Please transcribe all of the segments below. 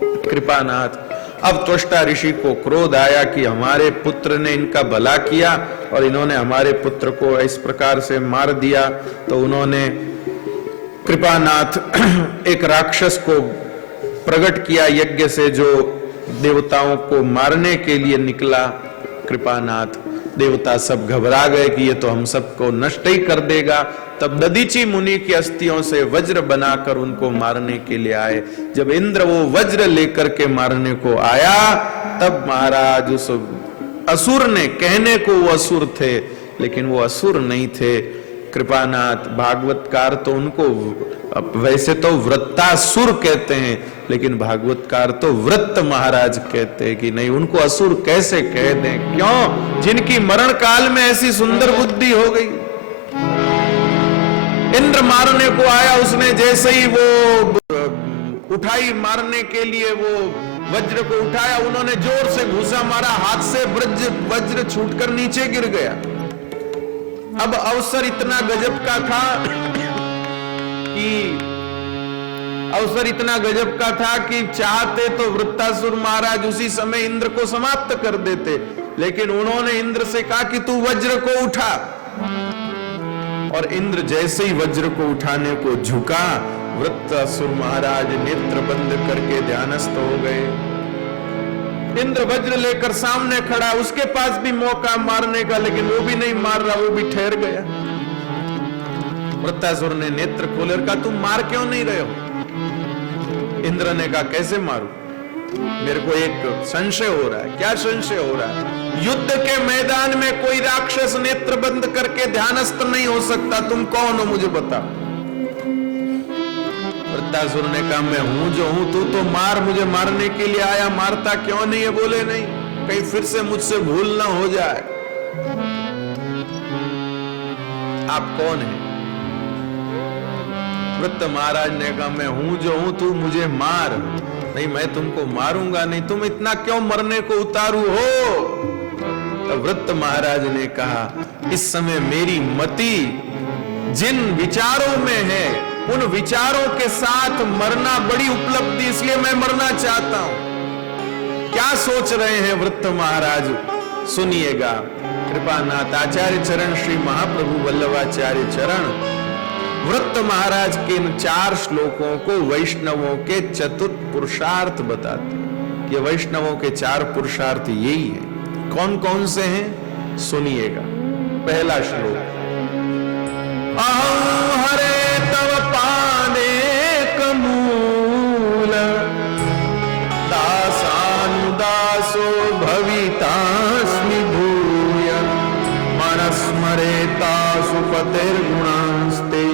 कृपानाथ, अब त्वष्टा ऋषि को क्रोध आया कि हमारे पुत्र ने इनका भला किया और इन्होंने हमारे पुत्र को इस प्रकार से मार दिया। तो उन्होंने कृपानाथ एक राक्षस को प्रकट किया यज्ञ से, जो देवताओं को मारने के लिए निकला। कृपानाथ, देवता सब घबरा गए कि ये तो हम सबको नष्ट ही कर देगा। तब दधीची मुनि की अस्थियों से वज्र बनाकर उनको मारने के लिए आए। जब इंद्र वो वज्र लेकर के मारने को आया, तब महाराज उस असुर ने, कहने को वो असुर थे लेकिन वो असुर नहीं थे। कृपानाथ, भागवतकार तो उनको वैसे तो वृत्तासुर कहते हैं, लेकिन भागवतकार तो वृत्त महाराज कहते हैं कि नहीं, उनको असुर कैसे कह दें? क्यों? जिनकी मरण काल में ऐसी सुंदर बुद्धि हो गई। इंद्र मारने को आया, उसने जैसे ही वो उठाई मारने के लिए, वो वज्र को उठाया, उन्होंने जोर से घूसा मारा, हाथ से वज्र छूटकर नीचे गिर गया। अब अवसर इतना गजब का था कि चाहते तो वृत्तासुर महाराज उसी समय इंद्र को समाप्त कर देते, लेकिन उन्होंने इंद्र से कहा कि तू वज्र को उठा। और इंद्र जैसे ही वज्र को उठाने को झुका, वृत्तासुर महाराज नेत्र बंद करके ध्यानस्थ हो गए। इंद्र वज्र लेकर सामने खड़ा, उसके पास भी मौका मारने का, लेकिन वो भी नहीं मार रहा, वो भी ठहर गया। वृत्तासुर ने नेत्र खोले और कहा, तुम मार क्यों नहीं रहे हो? इंद्र ने कहा, कैसे मारूं? मेरे को एक संशय हो रहा है। क्या संशय हो रहा है? युद्ध के मैदान में कोई राक्षस नेत्र बंद करके ध्यानस्थ नहीं हो सकता। तुम कौन हो, मुझे बता। वृत्तासुर ने कहा, मैं हूं जो हूं, तू तो मार, मुझे मारने के लिए आया, मारता क्यों नहीं है? बोले नहीं, कहीं फिर से मुझसे भूल ना हो जाए। आप कौन है? वृत्त महाराज ने कहा, मैं हूं जो हूं, तू मुझे मार। नहीं, मैं तुमको मारूंगा नहीं, तुम इतना क्यों मरने को उतारू हो? तो वृत्त महाराज ने कहा, इस समय मेरी मति जिन विचारों में है, उन विचारों के साथ मरना बड़ी उपलब्धि, इसलिए मैं मरना चाहता हूं। क्या सोच रहे हैं वृत्त महाराज? सुनिएगा। कृपानाथ आचार्य चरण, श्री महाप्रभु वल्लभाचार्य चरण वृत्त महाराज के इन 4 श्लोकों को वैष्णवों के चतुर्थ पुरुषार्थ बताते हैं। ये वैष्णवों के 4 पुरुषार्थ यही हैं। कौन कौन से हैं? सुनिएगा। पहला श्लोक, अहं हरे तव पादेक मूल, दासानुदासो भवितास्मि भूय, मनस्मरेता सुपतिर्गुणांस्ते,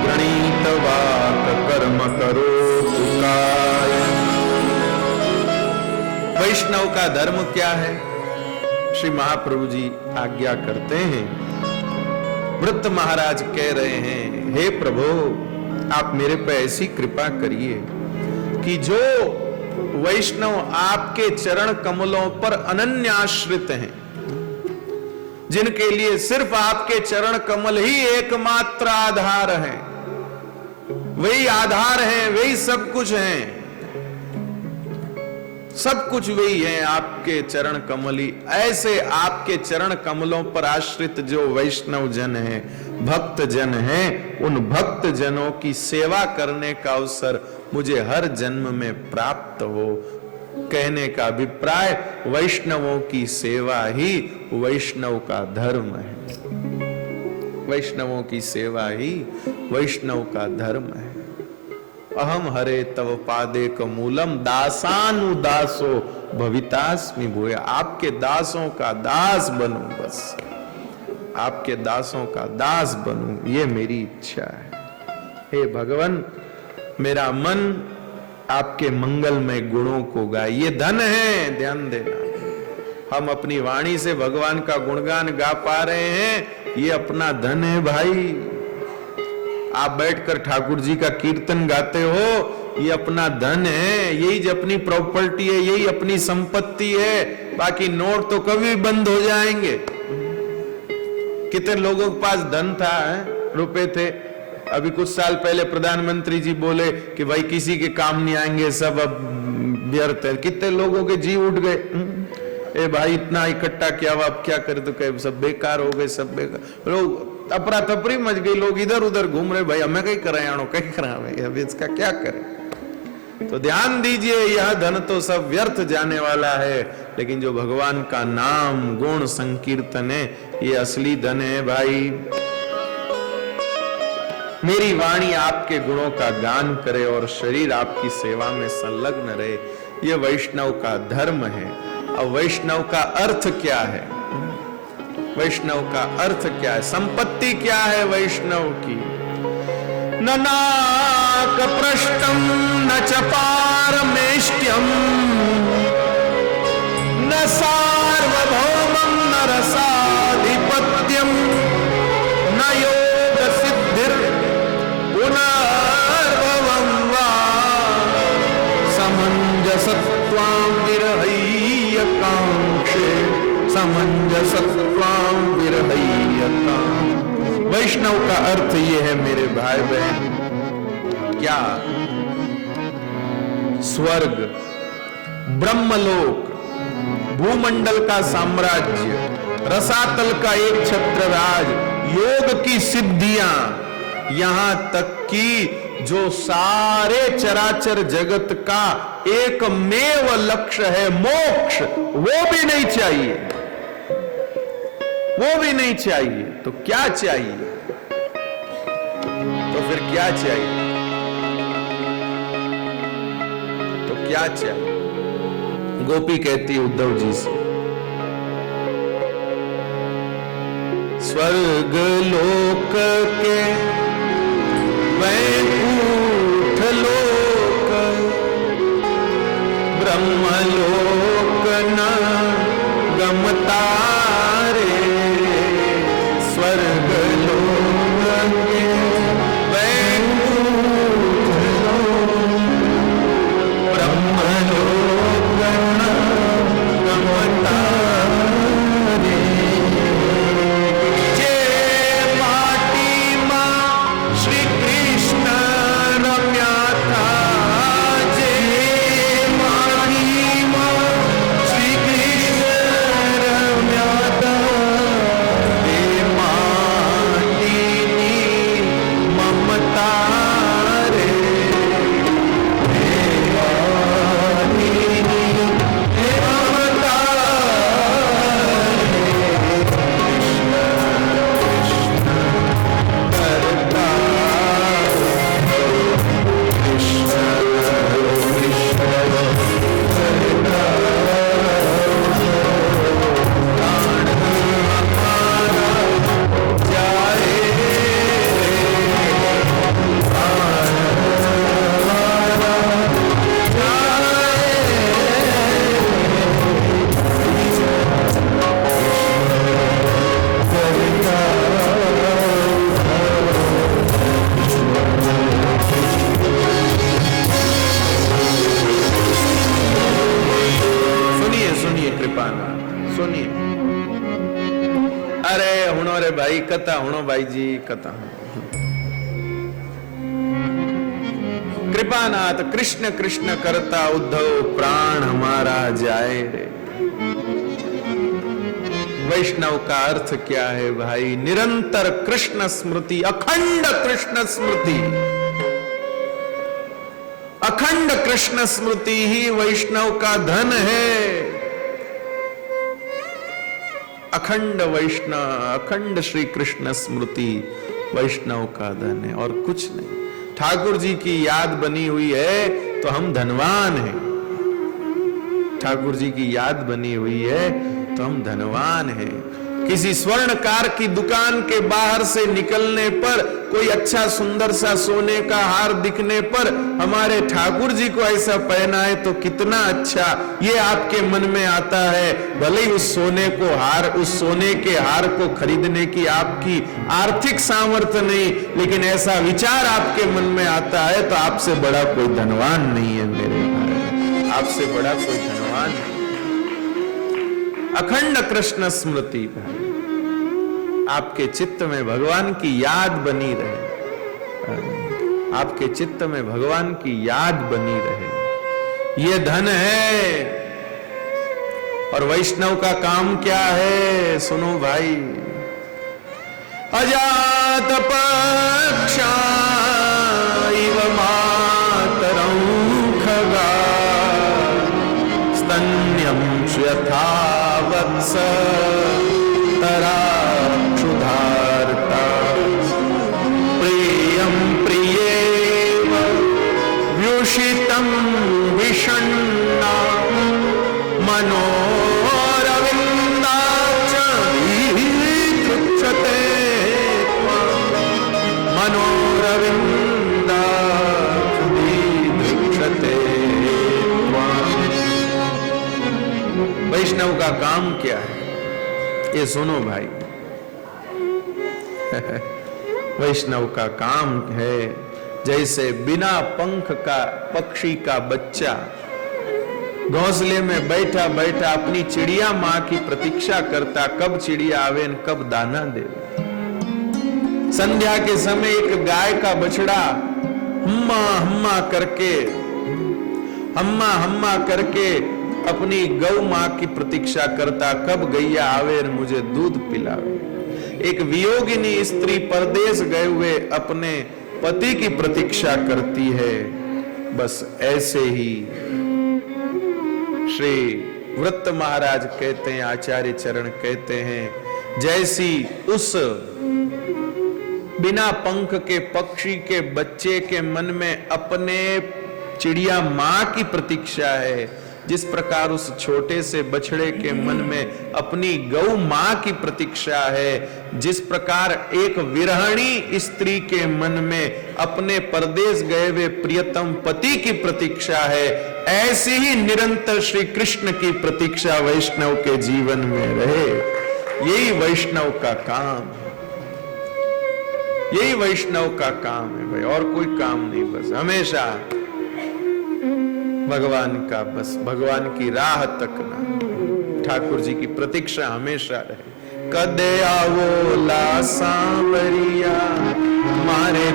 गणित वाक कर्म करो तुकाय। वैष्णव का धर्म क्या है? श्री महाप्रभु जी आज्ञा करते हैं। वृत्त महाराज कह रहे हैं, हे प्रभु, आप मेरे पे ऐसी कृपा करिए कि जो वैष्णव आपके चरण कमलों पर अनन्याश्रित हैं, जिनके लिए सिर्फ आपके चरण कमल ही एकमात्र आधार है, वही आधार है, वही सब कुछ है, सब कुछ वही है, आपके चरण कमल ही। ऐसे आपके चरण कमलों पर आश्रित जो वैष्णव जन हैं, भक्त जन हैं, उन भक्त जनों की सेवा करने का अवसर मुझे हर जन्म में प्राप्त हो। कहने का अभिप्राय, वैष्णवों की सेवा ही वैष्णव का धर्म है। वैष्णवों की सेवा ही वैष्णव का धर्म है। अहम हरे तव पादेक मूलम, दासानुदासो भवितास्मि भूय। आपके दासों का दास बनूं, बस आपके दासों का दास बनूं, ये मेरी इच्छा है। हे भगवान, मेरा मन आपके मंगलमय गुणों को गाए। ये धन है, ध्यान देना। हम अपनी वाणी से भगवान का गुणगान गा पा रहे हैं, ये अपना धन है भाई। आप बैठकर ठाकुर जी का कीर्तन गाते हो, ये अपना धन है, यही अपनी प्रॉपर्टी है, यही अपनी संपत्ति है। बाकी नोट तो कभी बंद हो जाएंगे। कितने लोगों के पास धन था, रुपए थे। अभी कुछ साल पहले प्रधानमंत्री जी बोले कि भाई किसी के काम नहीं आएंगे, सब अब व्यर्थ है। कितने लोगों के जी उठ गए, ए भाई इतना इकट्ठा किया हुआ अब क्या करे, तो कहे सब बेकार हो गए, सब बेकार। लोग अफरा तफरी मच गई, लोग इधर उधर घूम रहे, भाई हमें कहीं करायाणो कहीं करावे, अब इसका क्या करें। तो ध्यान दीजिए, यह धन तो सब व्यर्थ जाने वाला है, लेकिन जो भगवान का नाम गुण संकीर्तन है, ये असली धन है भाई। मेरी वाणी आपके गुणों का गान करे और शरीर आपकी सेवा में संलग्न रहे, ये वैष्णव का धर्म है। अब वैष्णव का अर्थ क्या है? वैष्णव का अर्थ क्या है? संपत्ति क्या है वैष्णव की? न नाक पृष्ठम न च पारमेष्ट्यम न सार्वभौमं न रसाधिपत्यम न योग सिद्धिर पुनर्भवं वा समंजसत्वां विरहय्यकांक्षे समंजसत्वां विरहय्यकांक्षे। वैष्णव का अर्थ ये है मेरे भाई बहन, क्या? स्वर्ग, ब्रह्मलोक, भूमंडल का साम्राज्य, रसातल का एक छत्रराज, योग की सिद्धियां, यहां तक कि जो सारे चराचर जगत का एकमेव लक्ष्य है मोक्ष, वो भी नहीं चाहिए, वो भी नहीं चाहिए। तो क्या चाहिए? तो फिर क्या चाहिए? तो क्या चाहिए? गोपी कहती उद्धव जी से, स्वर्ग लोक के वैकुंठ लोक ब्रह्मलोक न गमता रे, स्वर्ग लोक के वैकुंठ लोक ब्रह्मलोक न गमता रे। जय माटी मां श्री कृष्ण रम्या था, जय माटी मां श्री कृष्ण रम्या था, हे माटी नी ममता रे, हे माटी नी ममता सुनिए। अरे हुणो रे भाई कथा हुणो भाई जी कथा। कृपानाथ कृष्ण कृष्ण करता उद्धव प्राण हमारा जाए रे। वैष्णव का अर्थ क्या है भाई? निरंतर कृष्ण स्मृति, अखंड कृष्ण स्मृति। अखंड कृष्ण स्मृति ही वैष्णव का धन है। अखंड वैष्णव, अखंड श्री कृष्ण स्मृति वैष्णव का धन है और कुछ नहीं। ठाकुर जी की याद बनी हुई है तो हम धनवान हैं। ठाकुर जी की याद बनी हुई है तो हम धनवान हैं। किसी स्वर्णकार की दुकान के बाहर से निकलने पर कोई अच्छा सुंदर सा सोने का हार दिखने पर हमारे ठाकुर जी को ऐसा पहना है तो कितना अच्छा, ये आपके मन में आता है। भले ही उस सोने को हार, उस सोने के हार को खरीदने की आपकी आर्थिक सामर्थ्य नहीं, लेकिन ऐसा विचार आपके मन में आता है तो आपसे बड़ा कोई धनवान नहीं है मेरे भाई, आपसे बड़ा कोई धनवान नहीं। अखंड कृष्ण स्मृति भाई, आपके चित्त में भगवान की याद बनी रहे, आपके चित्त में भगवान की याद बनी रहे। ये धन है। और वैष्णव का काम क्या है? सुनो भाई, अजात पक्षा इव मातरं खगा स्तन्यं यथा वत्स तरा क्षुधार्ता प्रियं प्रियेव व्युषितं विषण्णा मनोरविन्दाच विधृक्षते मनोरविन्दाच विधृक्षते। वैष्णव का काम क्या है? ये सुनो भाई, वैष्णव का काम है जैसे बिना पंख का पक्षी का बच्चा घोंसले में बैठा बैठा अपनी चिड़िया मां की प्रतीक्षा करता, कब चिड़िया आवे न कब दाना दे। संध्या के समय एक गाय का बछड़ा हम्मा हम्मा करके अपनी गौ मां की प्रतीक्षा करता, कब गैया आवे और मुझे दूध पिलावे। एक वियोगिनी स्त्री परदेश गए हुए अपने पति की प्रतीक्षा करती है। बस ऐसे ही श्री वृत्त महाराज कहते हैं, आचार्य चरण कहते हैं, जैसी उस बिना पंख के पक्षी के बच्चे के मन में अपने चिड़िया मां की प्रतीक्षा है, जिस प्रकार उस छोटे से बछड़े के मन में अपनी गौ मां की प्रतीक्षा है, जिस प्रकार एक विरहणी स्त्री के मन में अपने परदेश गए हुए प्रियतम पति की प्रतीक्षा है, ऐसी ही निरंतर श्री कृष्ण की प्रतीक्षा वैष्णव के जीवन में रहे। यही वैष्णव का काम, यही वैष्णव का काम है भाई, और कोई काम नहीं। बस हमेशा भगवान का, बस भगवान की राह तकना, ठाकुर जी की प्रतीक्षा हमेशा रहे। कदे आवो ला सांवरिया मारे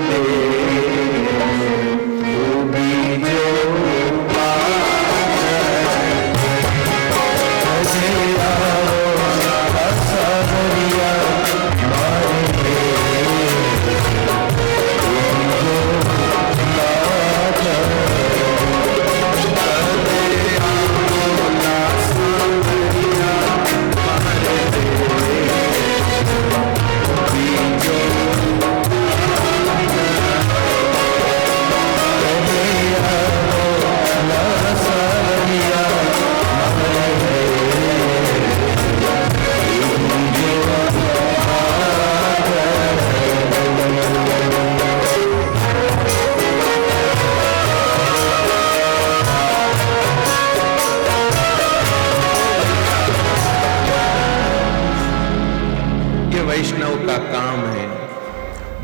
वैष्णव का काम है।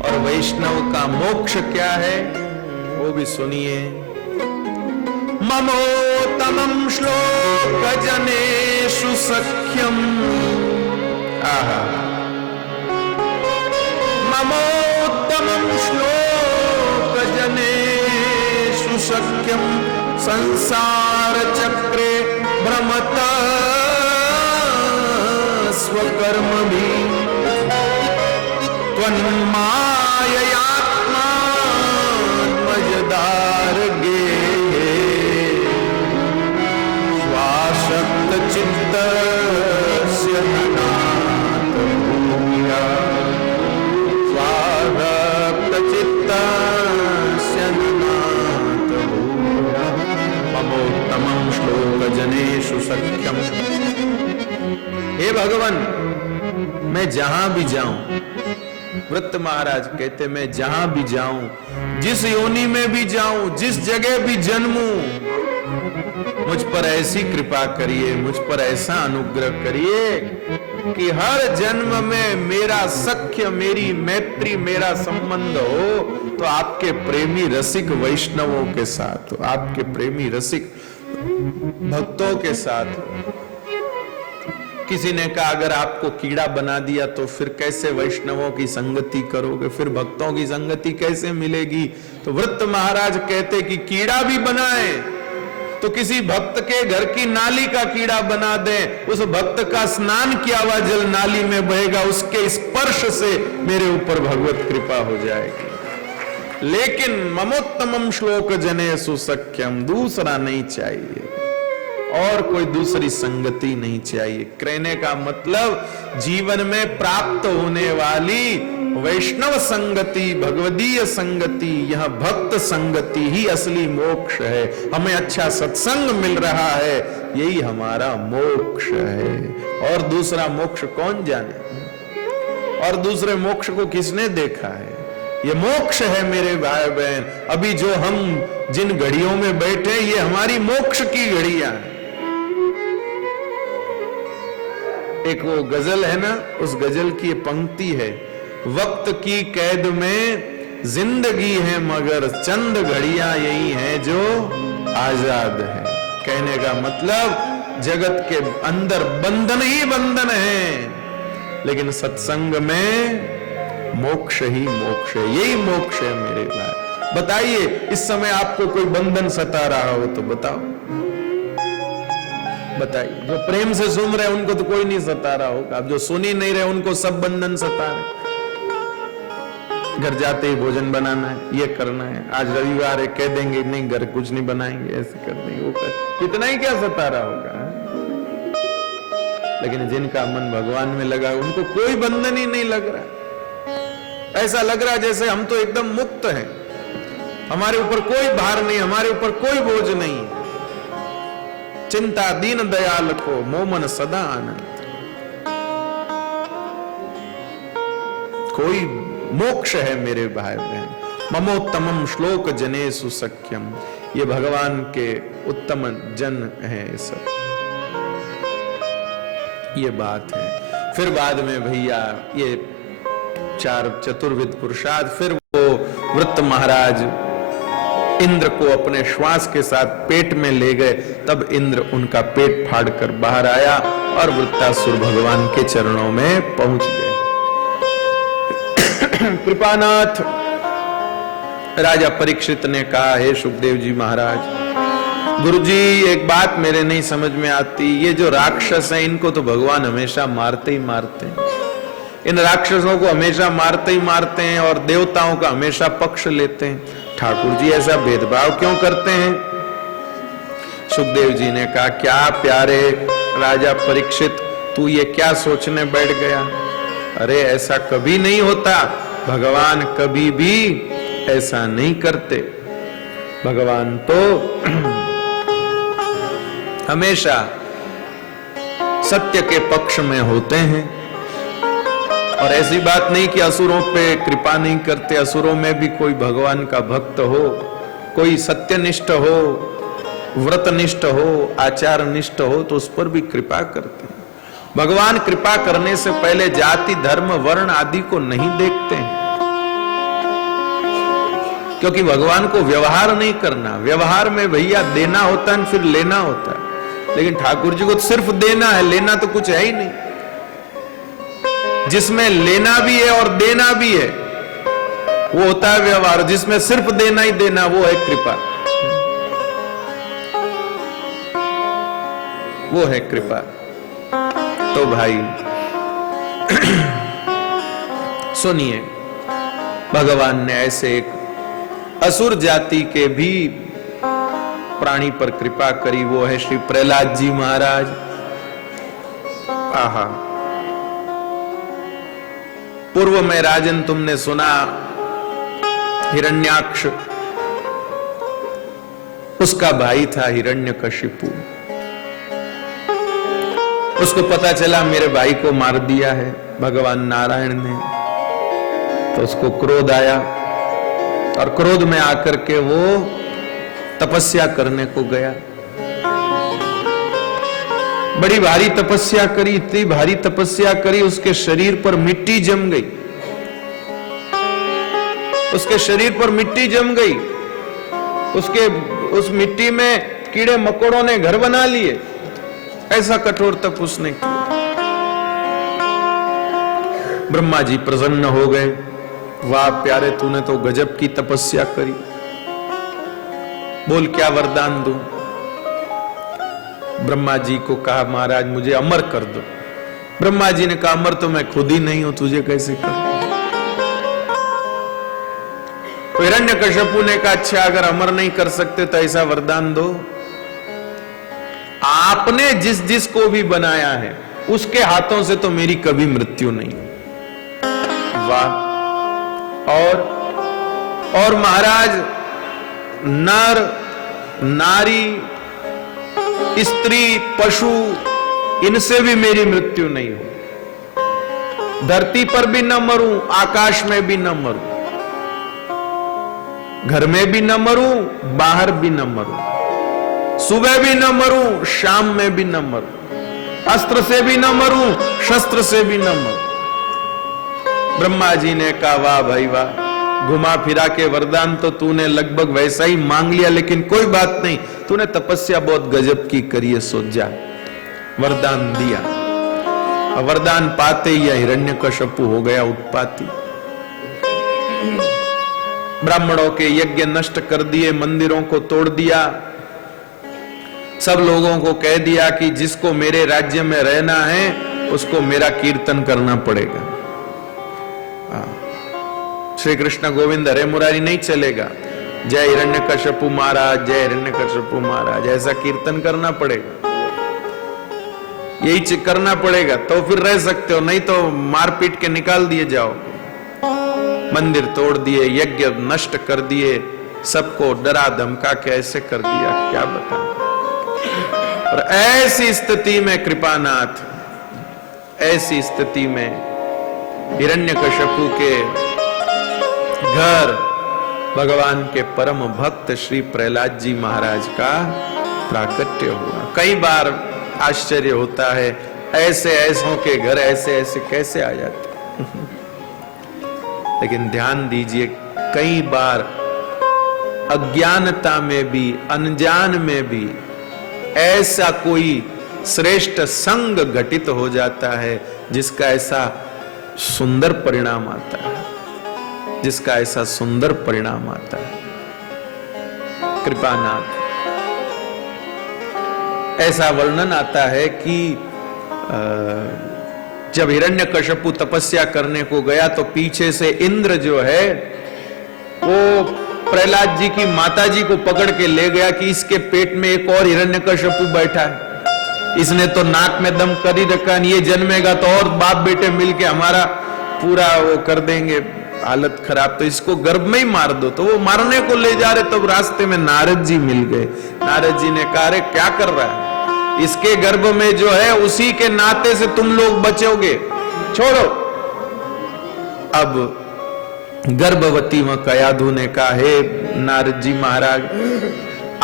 और वैष्णव का मोक्ष क्या है वो भी सुनिए। ममोत्तमं श्लोक जनेषु सख्यम, आहा, ममोत्तमं श्लोक जनेषु सख्यम संसार चक्रे भ्रमता स्वकर्म भी त्वन्माययात्मात्मजदार गे स्वाशक्त चित्तस्य धनात् भूया स्वाशक्त चित्तस्य धनात् भूया ममोत्तमं श्लोक जनेषु सख्यम। हे भगवान, मैं जहां भी जाऊं, वृत्त महाराज कहते मैं जहां भी जाऊं, जिस योनि में भी जाऊं, जिस जगह भी जन्मूं, मुझ पर ऐसी कृपा करिए, मुझ पर ऐसा अनुग्रह करिए कि हर जन्म में मेरा सख्य, मेरी मैत्री, मेरा संबंध हो तो आपके प्रेमी रसिक वैष्णवों के साथ, आपके प्रेमी रसिक भक्तों के साथ। किसी ने कहा अगर आपको कीड़ा बना दिया तो फिर कैसे वैष्णवों की संगति करोगे, फिर भक्तों की संगति कैसे मिलेगी? तो वृत्त महाराज कहते कि कीड़ा भी बनाए तो किसी भक्त के घर की नाली का कीड़ा बना दें, उस भक्त का स्नान किया हुआ जल नाली में बहेगा, उसके स्पर्श से मेरे ऊपर भगवत कृपा हो जाएगी। लेकिन ममोत्तमम श्लोक जने सुसख्यम, दूसरा नहीं चाहिए और कोई दूसरी संगति नहीं चाहिए। कहने का मतलब जीवन में प्राप्त होने वाली वैष्णव संगति, भगवदीय संगति, यह भक्त संगति ही असली मोक्ष है। हमें अच्छा सत्संग मिल रहा है, यही हमारा मोक्ष है। और दूसरा मोक्ष कौन जाने, और दूसरे मोक्ष को किसने देखा है? ये मोक्ष है मेरे भाई बहन। अभी जो हम जिन घड़ियों में बैठे, ये हमारी मोक्ष की घड़ियां हैं। एक वो गजल है ना, उस गजल की पंक्ति है, वक्त की कैद में जिंदगी है मगर चंद घड़ियां यही हैं जो आजाद है। कहने का मतलब जगत के अंदर बंधन ही बंधन है, लेकिन सत्संग में मोक्ष ही मोक्ष है। यही मोक्ष है मेरे भाई। बताइए, इस समय आपको कोई बंधन सता रहा हो तो बताओ, बताइए। जो प्रेम से सुन रहे उनको तो कोई नहीं सता रहा होगा, अब जो सुन ही नहीं रहे उनको सब बंधन सता रहे। घर जाते ही भोजन बनाना है, ये करना है, आज रविवार है, कह देंगे नहीं घर कुछ नहीं बनाएंगे, ऐसे कर देंगे, वो कर, कितना ही क्या सता रहा होगा। लेकिन जिनका मन भगवान में लगा उनको कोई बंधन ही नहीं लग रहा। ऐसा लग रहा है जैसे हम तो एकदम मुक्त हैं, हमारे ऊपर कोई भार नहीं, हमारे ऊपर कोई बोझ नहीं। चिंता दीन दयाल को मोमन सदा आनंद। कोई मोक्ष है मेरे भाई बहन। ममोत्तमम श्लोक जने सुसख्यम, ये भगवान के उत्तम जन है सब, ये बात है। फिर बाद में भैया ये चार चतुर्विध पुरुषार्थ, फिर वो वृत्त महाराज इंद्र को अपने श्वास के साथ पेट में ले गए, तब इंद्र उनका पेट फाड़कर बाहर आया और वृत्तासुर भगवान के चरणों में पहुंच गए। कृपानाथ राजा परीक्षित ने कहा, हे सुखदेव जी महाराज, गुरुजी एक बात मेरे नहीं समझ में आती, ये जो राक्षस हैं इनको तो भगवान हमेशा मारते ही मारते हैं, इन राक्षसों को हमेशा मारते ही मारते हैं और देवताओं का हमेशा पक्ष लेते हैं। ठाकुर जी ऐसा भेदभाव क्यों करते हैं? सुखदेव जी ने कहा, क्या प्यारे राजा परीक्षित, तू ये क्या सोचने बैठ गया? अरे ऐसा कभी नहीं होता, भगवान कभी भी ऐसा नहीं करते। भगवान तो हमेशा सत्य के पक्ष में होते हैं। और ऐसी बात नहीं कि असुरों पे कृपा नहीं करते, असुरों में भी कोई भगवान का भक्त हो, कोई सत्यनिष्ठ हो, व्रतनिष्ठ हो, आचार निष्ठ हो तो उस पर भी कृपा करते हैं। भगवान कृपा करने से पहले जाति धर्म वर्ण आदि को नहीं देखते हैं, क्योंकि भगवान को व्यवहार नहीं करना। व्यवहार में भैया देना होता है फिर लेना होता है, लेकिन ठाकुर जी को तो सिर्फ देना है, लेना तो कुछ है ही नहीं। जिसमें लेना भी है और देना भी है वो होता है व्यवहार, जिसमें सिर्फ देना ही देना वो है कृपा, वो है कृपा। तो भाई सुनिए, भगवान ने ऐसे एक असुर जाति के भी प्राणी पर कृपा करी, वो है श्री प्रहलाद जी महाराज। आहा, पूर्व में राजन तुमने सुना हिरण्याक्ष, उसका भाई था हिरण्यकशिपु। उसको पता चला मेरे भाई को मार दिया है भगवान नारायण ने, तो उसको क्रोध आया और क्रोध में आकर के वो तपस्या करने को गया। बड़ी भारी तपस्या करी, इतनी भारी तपस्या करी उसके शरीर पर मिट्टी जम गई, उसके शरीर पर मिट्टी जम गई, उस मिट्टी में कीड़े मकोड़ों ने घर बना लिए। ऐसा कठोर तप उसने किया। ब्रह्मा जी प्रसन्न हो गए, वाह प्यारे तूने तो गजब की तपस्या करी, बोल क्या वरदान दूं? ब्रह्मा जी को कहा महाराज मुझे अमर कर दो। ब्रह्मा जी ने कहा अमर तो मैं खुद ही नहीं हूं, तुझे कैसे कर। तो हिरण्यकश्यपु ने कहा अच्छा अगर अमर नहीं कर सकते तो ऐसा वरदान दो, आपने जिस जिस को भी बनाया है उसके हाथों से तो मेरी कभी मृत्यु नहीं। वाह। और महाराज नर नारी स्त्री पशु इनसे भी मेरी मृत्यु नहीं हो। धरती पर भी न मरूं, आकाश में भी न मरूं, घर में भी न मरूं, बाहर भी न मरूं, सुबह भी न मरूं, शाम में भी न मरूं, अस्त्र से भी न मरूं, शस्त्र से भी न मरूं। ब्रह्मा जी ने कहा वाह भाई वाह, घुमा फिरा के वरदान तो तूने लगभग वैसा ही मांग लिया, लेकिन कोई बात नहीं, तूने तपस्या बहुत गजब की करी है, सोच जा। वरदान दिया। वरदान पाते ही हिरण्यकश्यपु हो गया उत्पाती। ब्राह्मणों के यज्ञ नष्ट कर दिए, मंदिरों को तोड़ दिया, सब लोगों को कह दिया कि जिसको मेरे राज्य में रहना है उसको मेरा कीर्तन करना पड़ेगा। श्री कृष्ण गोविंद हरे मुरारी नहीं चलेगा, जय हिरण्यकश्यपु महाराज, जय हिरण्यकश्यपु महाराज, ऐसा कीर्तन करना पड़ेगा, यही करना पड़ेगा तो फिर रह सकते हो, नहीं तो मार पीट के निकाल दिए जाओ। मंदिर तोड़ दिए, यज्ञ नष्ट कर दिए, सबको डरा धमका के ऐसे कर दिया, क्या बताऊं। और ऐसी स्थिति में कृपानाथ, ऐसी स्थिति में हिरण्यकश्यपु के घर भगवान के परम भक्त श्री प्रहलाद जी महाराज का प्राकट्य हुआ। कई बार आश्चर्य होता है, ऐसे ऐसों के घर ऐसे ऐसे कैसे आ जाते लेकिन ध्यान दीजिए, कई बार अज्ञानता में भी, अनजान में भी ऐसा कोई श्रेष्ठ संग घटित हो जाता है जिसका ऐसा सुंदर परिणाम आता है, जिसका ऐसा सुंदर परिणाम आता है। कृपानाथ, ऐसा वर्णन आता है कि जब हिरण्यकश्यपु तपस्या करने को गया तो पीछे से इंद्र जो है वो प्रहलाद जी की माता जी को पकड़ के ले गया कि इसके पेट में एक और हिरण्यकश्यपु बैठा है, इसने तो नाक में दम कर ही रखा, ये जन्मेगा तो और बाप बेटे मिलके हमारा पूरा वो कर देंगे, हालत खराब, तो इसको गर्भ में ही मार दो। तो वो मारने को ले जा रहे, तब तो रास्ते में नारद जी मिल गए। नारद जी ने कहा अरे क्या कर रहा है, इसके गर्भ में जो है उसी के नाते से तुम लोग बचोगे, छोड़ो। अब गर्भवती में कयाधु ने कहा हे नारद जी महाराज,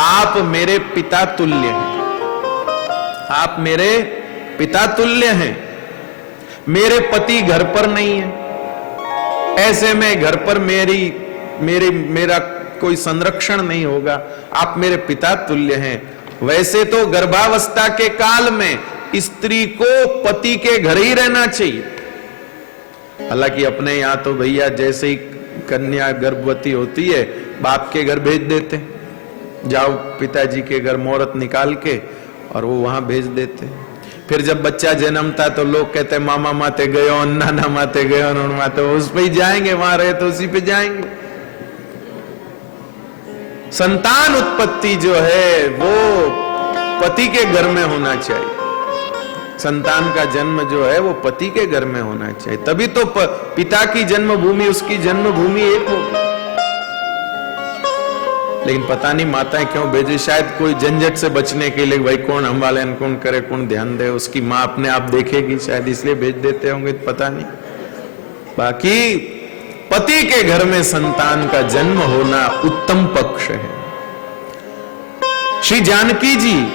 आप मेरे पिता तुल्य हैं, आप मेरे पिता तुल्य हैं, मेरे पति घर पर नहीं है, ऐसे में घर पर मेरा कोई संरक्षण नहीं होगा, आप मेरे पिता तुल्य हैं। वैसे तो गर्भावस्था के काल में स्त्री को पति के घर ही रहना चाहिए, हालांकि अपने यहां तो भैया जैसे ही कन्या गर्भवती होती है बाप के घर भेज देते, जाओ पिताजी के घर मुहूर्त निकाल के और वो वहां भेज देते। फिर जब बच्चा जन्मता तो लोग कहते मामा माते गयो, नाना माते गयो, माते उस पे ही जाएंगे, वहां रहे तो उसी पे जाएंगे। संतान उत्पत्ति जो है वो पति के घर में होना चाहिए, संतान का जन्म जो है वो पति के घर में होना चाहिए, तभी तो पिता की जन्मभूमि उसकी जन्मभूमि एक होगी। लेकिन पता नहीं माताएं क्यों भेजे, शायद कोई झंझट से बचने के लिए, भाई कौन संभाले, कौन करे, कौन ध्यान दे, उसकी माँ अपने आप देखेगी, शायद इसलिए भेज देते होंगे, पता नहीं। बाकी पति के घर में संतान का जन्म होना उत्तम पक्ष है। श्री जानकी जी